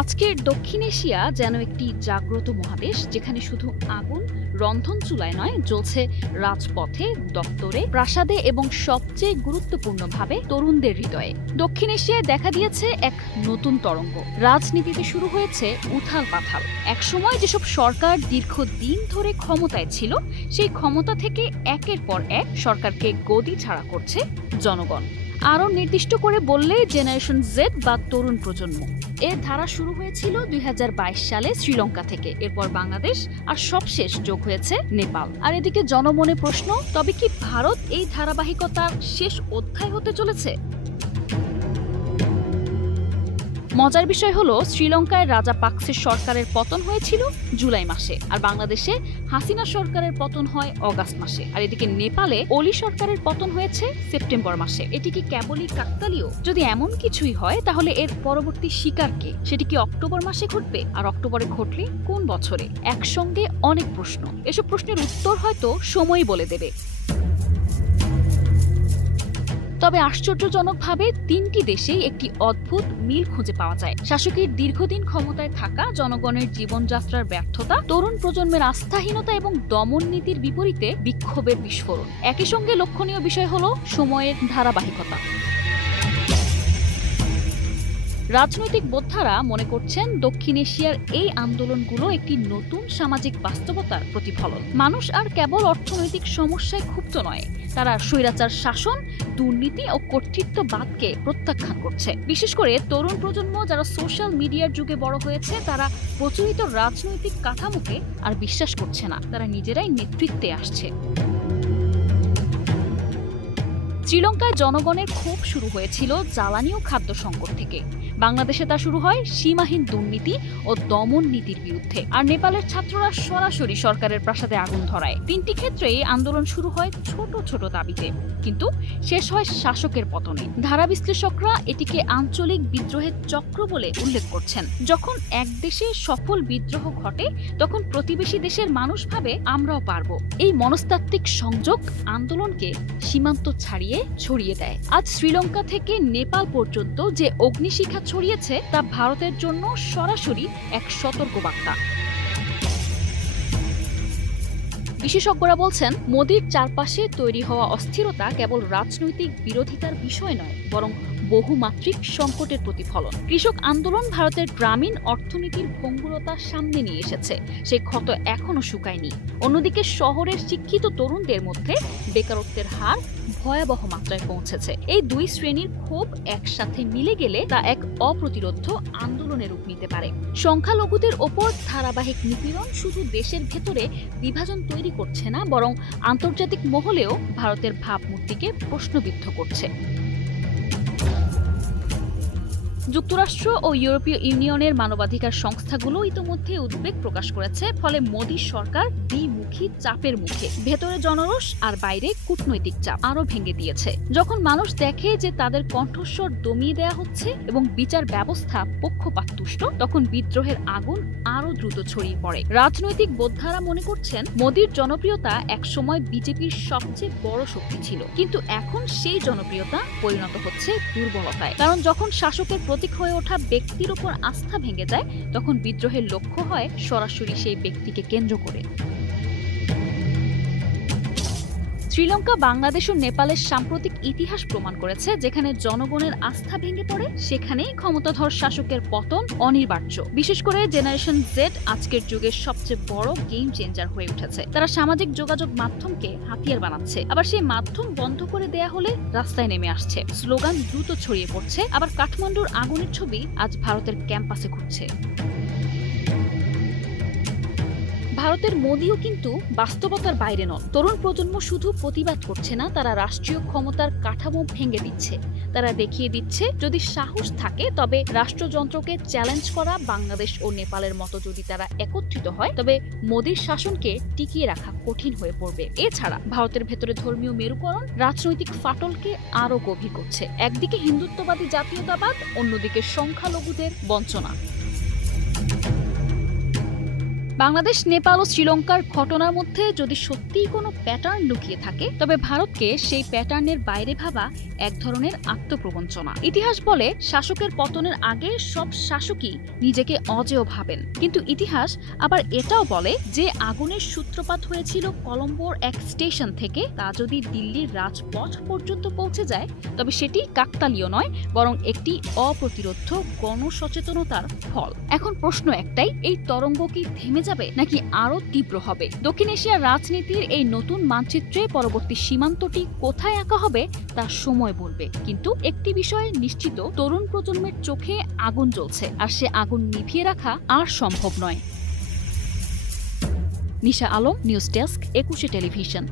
আজকের দক্ষিণ এশিয়া যেন একটি জাগ্রত মহাদেশ, যেখানে শুধু আগুন রন্ধন চুলায় নয়, জ্বলছে রাজপথে, দপ্তরে, প্রাসাদে এবং সবচেয়ে গুরুত্বপূর্ণভাবে তরুণদের হৃদয়ে। দক্ষিণ এশিয়ায় দেখা দিয়েছে এক নতুন তরঙ্গ। রাজনীতিতে শুরু হয়েছে উথাল পাথাল। একসময় যেসব সরকার দীর্ঘদিন ধরে ক্ষমতায় ছিল, সেই ক্ষমতা থেকে একের পর এক সরকারকে গদি ছাড়া করছে জনগণ। আরও নির্দিষ্ট করে বললে জেনারেশন জেড বা তরুণ প্রজন্ম। এর ধারা শুরু হয়েছিল ২০২২ সালে শ্রীলঙ্কা থেকে, এরপর বাংলাদেশ, আর সবশেষ যোগ হয়েছে নেপাল। আর এদিকে জনমনে প্রশ্ন, তবে কি ভারত এই ধারাবাহিকতার শেষ অধ্যায় হতে চলেছে? মজার বিষয় হলো, শ্রীলঙ্কায় রাজাপাকসের সরকারের পতন হয়েছিল জুলাই মাসে, আর বাংলাদেশে হাসিনা সরকারের পতন হয় অগাস্ট মাসে। আর এদিকে নেপালে ওলি সরকারের পতন হয়েছে সেপ্টেম্বর মাসে। এটি কি কেবলই কাকতালীয়? যদি এমন কিছুই হয়, তাহলে এর পরবর্তী শিকার কে? সেটি কি অক্টোবর মাসে ঘটবে? আর অক্টোবরে ঘটলে কোন বছরে? একসঙ্গে অনেক প্রশ্ন। এসব প্রশ্নের উত্তর হয়তো সময়ই বলে দেবে। তবে আশ্চর্যজনকভাবে তিনটি দেশেই একটি অদ্ভুত মিল খুঁজে পাওয়া যায়। শাসকের দীর্ঘদিন ক্ষমতায় থাকা, জনগণের জীবনযাত্রার ব্যর্থতা, তরুণ প্রজন্মের আস্থাহীনতা এবং দমন নীতির বিপরীতে বিক্ষোভের বিস্ফোরণ। একই সঙ্গে লক্ষণীয় বিষয় হলো সময়ের ধারাবাহিকতা। রাজনৈতিক বোদ্ধারা মনে করছেন, দক্ষিণ এশিয়ার এই আন্দোলনগুলো একটি নতুন সামাজিক বাস্তবতার প্রতিফলন। মানুষ আর কেবল অর্থনৈতিক সমস্যায় ক্ষুব্ধ নয়, তারা স্বৈরাচার শাসন, দুর্নীতি ও কর্তৃত্ববাদকে প্রত্যাখ্যান করছে। বিশেষ করে তরুণ প্রজন্ম, যারা সোশ্যাল মিডিয়ার যুগে বড় হয়েছে, তারা প্রচলিত রাজনৈতিক কাঠামোকে আর বিশ্বাস করছে না। তারা নিজেরাই নেতৃত্বে আসছে। শ্রীলঙ্কায় জনগণের ক্ষোভ শুরু হয়েছিল জ্বালানি ও খাদ্য সংকট থেকে। বাংলাদেশে তা শুরু হয় সীমাহীন দুর্নীতি ও দমন নীতির বিরুদ্ধে। আর নেপালের ছাত্ররা সরাসরি সরকারের প্রাসাদে আগুন ধরায়। তিনটি ক্ষেত্রেই আন্দোলন শুরু হয় ছোট ছোট দাবিতে, কিন্তু শেষ হয় শাসকের পতনে। ধারা বিশ্লেষকরা এটিকে আঞ্চলিক বিদ্রোহের চক্র বলে উল্লেখ করছেন। যখন এক দেশে সফল বিদ্রোহ ঘটে, তখন প্রতিবেশী দেশের মানুষ ভাবে আমরাও পারব। এই মনস্তাত্ত্বিক সংযোগ আন্দোলনকে সীমান্ত ছাড়িয়ে ছড়িয়ে দেয়। আজ শ্রীলঙ্কা থেকে নেপাল পর্যন্ত যে অগ্নিশিখা ছড়িয়েছে, তা ভারতের জন্য সরাসরি এক সতর্কবার্তা। বিশেষজ্ঞরা বলছেন, মোদির চারপাশে তৈরি হওয়া অস্থিরতা কেবল রাজনৈতিক বিরোধিতার বিষয় নয়, বরং বহুমাত্রিক সংকটের প্রতিফলন। কৃষক আন্দোলন ভারতের গ্রামীণ অর্থনীতির ভঙ্গুরতার সামনে নিয়ে এসেছে, সে ক্ষত এখনো শুকায়নি। অন্যদিকে শহরের শিক্ষিত তরুণদের মধ্যে বেকারত্বের হার ভয়াবহ মাত্রায় পৌঁছেছে। এই দুই শ্রেণীর ক্ষোভ একসাথে মিলে গেলে তা এক অপ্রতিরোধ্য আন্দোলনের রূপ নিতে পারে। সংখ্যালঘুদের ওপর ধারাবাহিক নিপীড়ন শুধু দেশের ভেতরে বিভাজন তৈরি করছে না, বরং আন্তর্জাতিক মহলেও ভারতের ভাবমূর্তিকে প্রশ্নবিদ্ধ করছে। যুক্তরাষ্ট্র ও ইউরোপীয় ইউনিয়নের মানবাধিকার সংস্থাগুলো ইতোমধ্যে উদ্বেগ প্রকাশ করেছে। ফলে মোদী সরকার দ্বিমুখী চাপের মুখে। ভেতরে জনরোষ আর বাইরে কূটনৈতিক চাপ আরো ভেঙে দিয়েছে। যখন মানুষ দেখে যে তাদের কণ্ঠস্বর দমিয়ে দেওয়া হচ্ছে এবং বিচার ব্যবস্থা পক্ষপাতদুষ্ট, তখন বিদ্রোহের আগুন আরো দ্রুত ছড়িয়ে পড়ে। রাজনৈতিক বোদ্ধারা মনে করছেন, মোদীর জনপ্রিয়তা একসময় বিজেপির সবচেয়ে বড় শক্তি ছিল, কিন্তু এখন সেই জনপ্রিয়তা পরিণত হচ্ছে দুর্বলতায়। কারণ যখন শাসকের প্রতীক হয়ে ওঠা ব্যক্তির উপর আস্থা ভেঙে যায়, তখন বিদ্রোহের লক্ষ্য হয় সরাসরি সেই ব্যক্তিকে কেন্দ্র করে। শ্রীলঙ্কা, বাংলাদেশ ও নেপালের সাম্প্রতিক ইতিহাস প্রমাণ করেছে, যেখানে জনগণের আস্থা ভেঙে পড়ে, সেখানেই ক্ষমতাধর শাসকের পতন অনিবার্য। বিশেষ করে জেনারেশন জেড আজকের যুগের সবচেয়ে বড় গেম চেঞ্জার হয়ে উঠেছে। তারা সামাজিক যোগাযোগ মাধ্যমকে হাতিয়ার বানাচ্ছে, আবার সেই মাধ্যম বন্ধ করে দেয়া হলে রাস্তায় নেমে আসছে। স্লোগান দ্রুত ছড়িয়ে পড়ছে, আবার কাঠমান্ডুর আগুনের ছবি আজ ভারতের ক্যাম্পাসে ঘুরছে। ভারতের মোদিও কিন্তু বাস্তবতার বাইরে নন। তরুণ প্রজন্ম শুধু প্রতিবাদ করছে না, তারা রাষ্ট্রীয় ক্ষমতার কাঠামো ভেঙে দিচ্ছে। তারা দেখিয়ে দিচ্ছে, যদি সাহস থাকে তবে রাষ্ট্রযন্ত্রকে চ্যালেঞ্জ করা বাংলাদেশ ও নেপালের মতো যদি তারা একত্রিত হয়, তবে মোদির শাসনকে টিকিয়ে রাখা কঠিন হয়ে পড়বে। এছাড়া ভারতের ভেতরে ধর্মীয় মেরুকরণ রাজনৈতিক ফাটলকে আরো গভীর করছে। একদিকে হিন্দুত্ববাদী জাতীয়তাবাদ, অন্যদিকে সংখ্যালঘুদের বঞ্চনা। বাংলাদেশ, নেপাল ও শ্রীলঙ্কার ঘটনার মধ্যে যদি সত্যিই কোনো প্যাটার্ন লুকিয়ে থাকে, তবে ভারতকে সেই প্যাটার্নের বাইরে ভাবা এক ধরনের আত্মপ্রবঞ্চনা। ইতিহাস বলে শাসকের পতনের আগে সব শাসকই নিজেকে অজেয় ভাবেন, কিন্তু ইতিহাস আবার এটাও বলে যে আগুনের সূত্রপাত হয়েছিল কলম্বোর এক স্টেশন থেকে, তা যদি দিল্লির রাজপথ পর্যন্ত পৌঁছে যায় তবে সেটি কাকতালীয় নয়, বরং একটি অপ্রতিরোধ্য গণসচেতনতার ফল। এখন প্রশ্ন একটাই, এই তরঙ্গ কি থেমে যাবে নাকি আরো তীব্র হবে? দক্ষিণ এশিয়ার রাজনীতির এই নতুন মানচিত্রে পরবর্তী সীমান্তটি কোথায় আঁকা হবে তা সময় বলবে, কিন্তু একটি বিষয় নিশ্চিত, তরুণ প্রজন্মের চোখে আগুন জ্বলছে, আর সে আগুন নিভিয়ে রাখা আর সম্ভব নয়। নিশা আলম, নিউজ ডেস্ক, 21 টেলিভিশন।